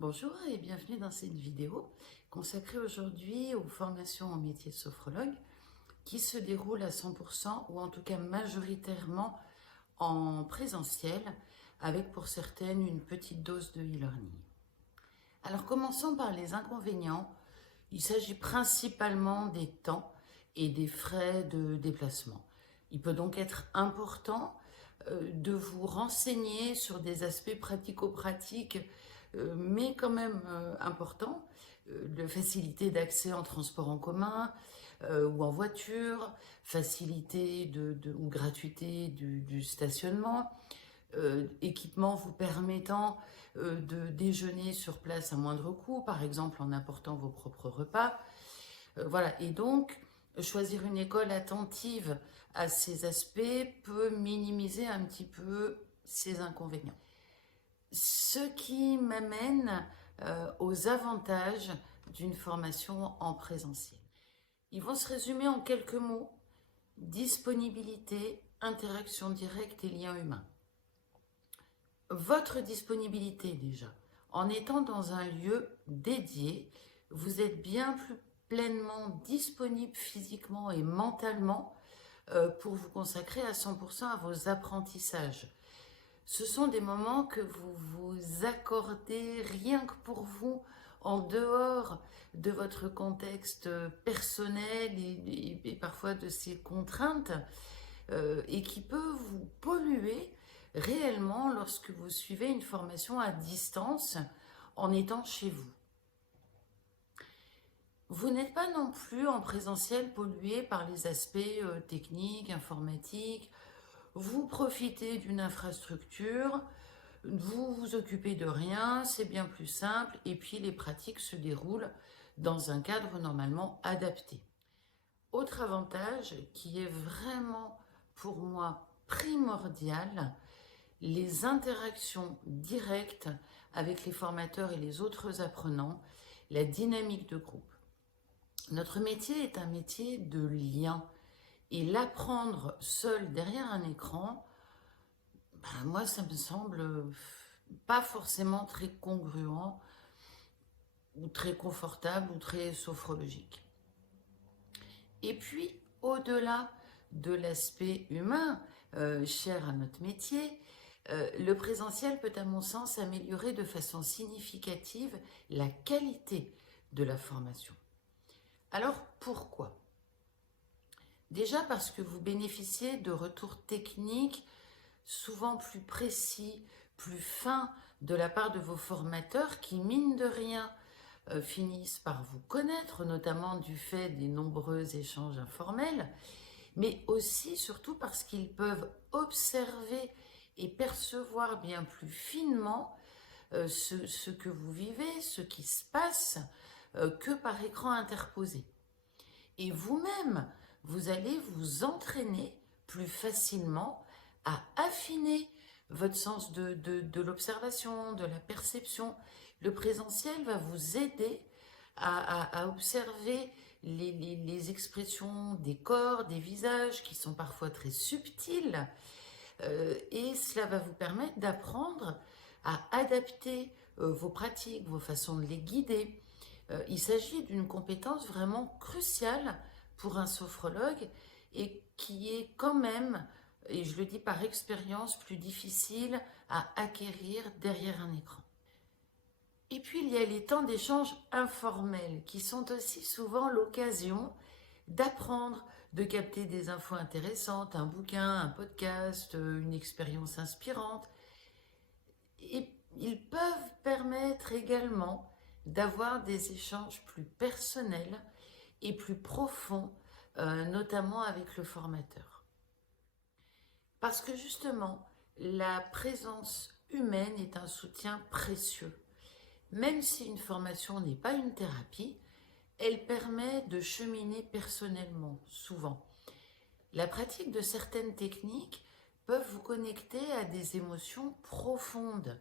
Bonjour et bienvenue dans cette vidéo consacrée aujourd'hui aux formations en métier de sophrologue qui se déroulent à 100% ou en tout cas majoritairement en présentiel avec pour certaines une petite dose de e-learning. Alors commençons par les inconvénients. Il s'agit principalement des temps et des frais de déplacement. Il peut donc être important de vous renseigner sur des aspects pratico-pratiques, mais quand même importants, de facilité d'accès en transport en commun ou en voiture, facilité ou gratuité du stationnement, équipement vous permettant de déjeuner sur place à moindre coût, par exemple en apportant vos propres repas. Voilà, et donc choisir une école attentive à ces aspects peut minimiser un petit peu ces inconvénients. Ce qui m'amène aux avantages d'une formation en présentiel. Ils vont se résumer en quelques mots: disponibilité, interaction directe et lien humain. Votre disponibilité déjà, en étant dans un lieu dédié, vous êtes bien plus pleinement disponible physiquement et mentalement pour vous consacrer à 100% à vos apprentissages. Ce sont des moments que vous vous accordez rien que pour vous, en dehors de votre contexte personnel et parfois de ces contraintes, et qui peut vous polluer réellement lorsque vous suivez une formation à distance en étant chez vous. Vous n'êtes pas non plus en présentiel pollué par les aspects techniques, informatiques. Vous profitez d'une infrastructure, vous vous occupez de rien, c'est bien plus simple, et puis les pratiques se déroulent dans un cadre normalement adapté. Autre avantage qui est vraiment pour moi primordial, les interactions directes avec les formateurs et les autres apprenants, la dynamique de groupe. Notre métier est un métier de lien, et l'apprendre seul derrière un écran, moi ça me semble pas forcément très congruent ou très confortable ou très sophrologique. Et puis au-delà de l'aspect humain cher à notre métier, le présentiel peut à mon sens améliorer de façon significative la qualité de la formation. Alors pourquoi ? Déjà parce que vous bénéficiez de retours techniques souvent plus précis, plus fins de la part de vos formateurs qui, mine de rien, finissent par vous connaître, notamment du fait des nombreux échanges informels, mais aussi, surtout parce qu'ils peuvent observer et percevoir bien plus finement ce que vous vivez, ce qui se passe, que par écran interposé. Et vous-même, vous allez vous entraîner plus facilement à affiner votre sens de l'observation, de la perception. Le présentiel va vous aider à observer les expressions des corps, des visages qui sont parfois très subtiles, et cela va vous permettre d'apprendre à adapter vos pratiques, vos façons de les guider. Il s'agit d'une compétence vraiment cruciale pour un sophrologue et qui est quand même, et je le dis par expérience, plus difficile à acquérir derrière un écran. Et puis il y a les temps d'échange informels qui sont aussi souvent l'occasion d'apprendre, de capter des infos intéressantes, un bouquin, un podcast, une expérience inspirante. Et ils peuvent permettre également d'avoir des échanges plus personnels et plus profonds, notamment avec le formateur. Parce que justement, la présence humaine est un soutien précieux. Même si une formation n'est pas une thérapie, elle permet de cheminer personnellement, souvent. La pratique de certaines techniques peuvent vous connecter à des émotions profondes,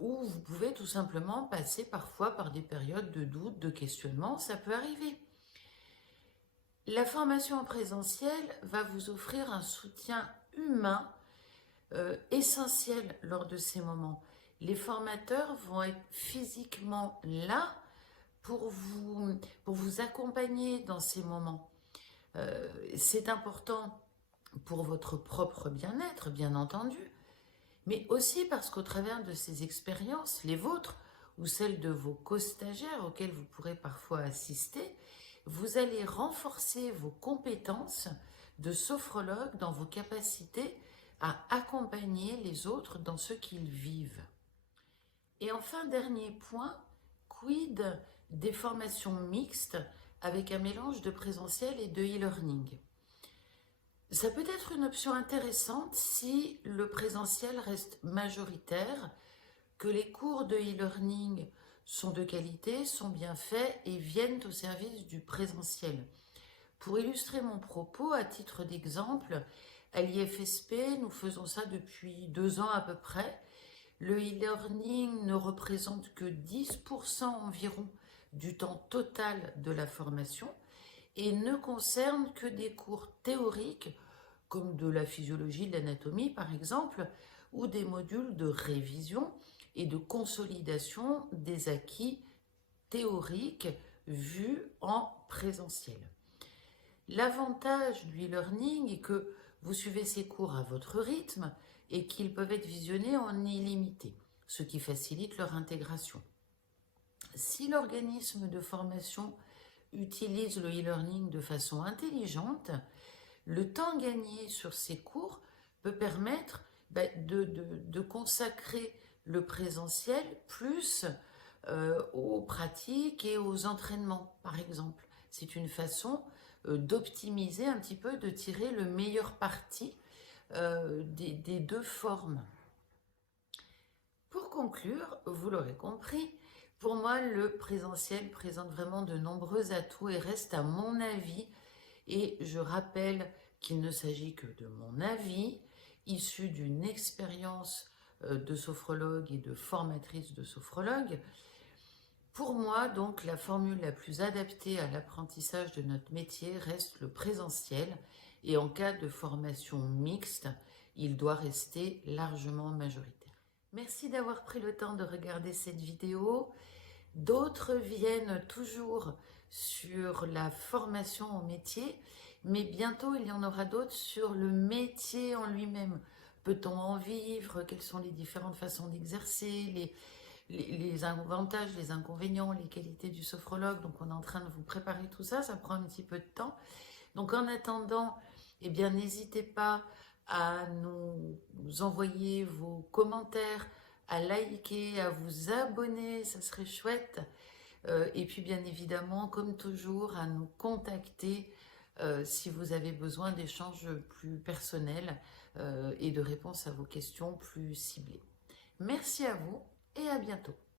où vous pouvez tout simplement passer parfois par des périodes de doute, de questionnement, ça peut arriver. La formation en présentiel va vous offrir un soutien humain essentiel lors de ces moments. Les formateurs vont être physiquement là pour vous accompagner dans ces moments. C'est important pour votre propre bien-être, bien entendu, mais aussi parce qu'au travers de ces expériences, les vôtres ou celles de vos co-stagiaires auxquels vous pourrez parfois assister, vous allez renforcer vos compétences de sophrologue dans vos capacités à accompagner les autres dans ce qu'ils vivent. Et enfin, dernier point, quid des formations mixtes avec un mélange de présentiel et de e-learning? Ça peut être une option intéressante si le présentiel reste majoritaire, que les cours de e-learning sont de qualité, sont bien faits et viennent au service du présentiel. Pour illustrer mon propos, à titre d'exemple, à l'IFSP, nous faisons ça depuis 2 ans à peu près. Le e-learning ne représente que 10% environ du temps total de la formation et ne concerne que des cours théoriques comme de la physiologie, de l'anatomie par exemple, ou des modules de révision et de consolidation des acquis théoriques vus en présentiel. L'avantage du e-learning est que vous suivez ces cours à votre rythme et qu'ils peuvent être visionnés en illimité, ce qui facilite leur intégration. Si l'organisme de formation utilise le e-learning de façon intelligente, le temps gagné sur ces cours peut permettre de consacrer le présentiel plus aux pratiques et aux entraînements, par exemple. C'est une façon d'optimiser un petit peu, de tirer le meilleur parti des 2 formes. Pour conclure, vous l'aurez compris, pour moi, le présentiel présente vraiment de nombreux atouts et reste, à mon avis, et je rappelle qu'il ne s'agit que de mon avis, issu d'une expérience de sophrologue et de formatrice de sophrologue. Pour moi, donc, la formule la plus adaptée à l'apprentissage de notre métier reste le présentiel, et en cas de formation mixte, il doit rester largement majoritaire. Merci d'avoir pris le temps de regarder cette vidéo. D'autres viennent toujours sur la formation au métier, mais bientôt il y en aura d'autres sur le métier en lui-même. Peut-on en vivre? Quelles sont les différentes façons d'exercer? Les avantages, les inconvénients, les qualités du sophrologue. Donc on est en train de vous préparer tout ça, ça prend un petit peu de temps. Donc en attendant, eh bien n'hésitez pas à nous envoyer vos commentaires, à liker, à vous abonner, ça serait chouette. Et puis bien évidemment, comme toujours, à nous contacter si vous avez besoin d'échanges plus personnels et de réponses à vos questions plus ciblées. Merci à vous et à bientôt.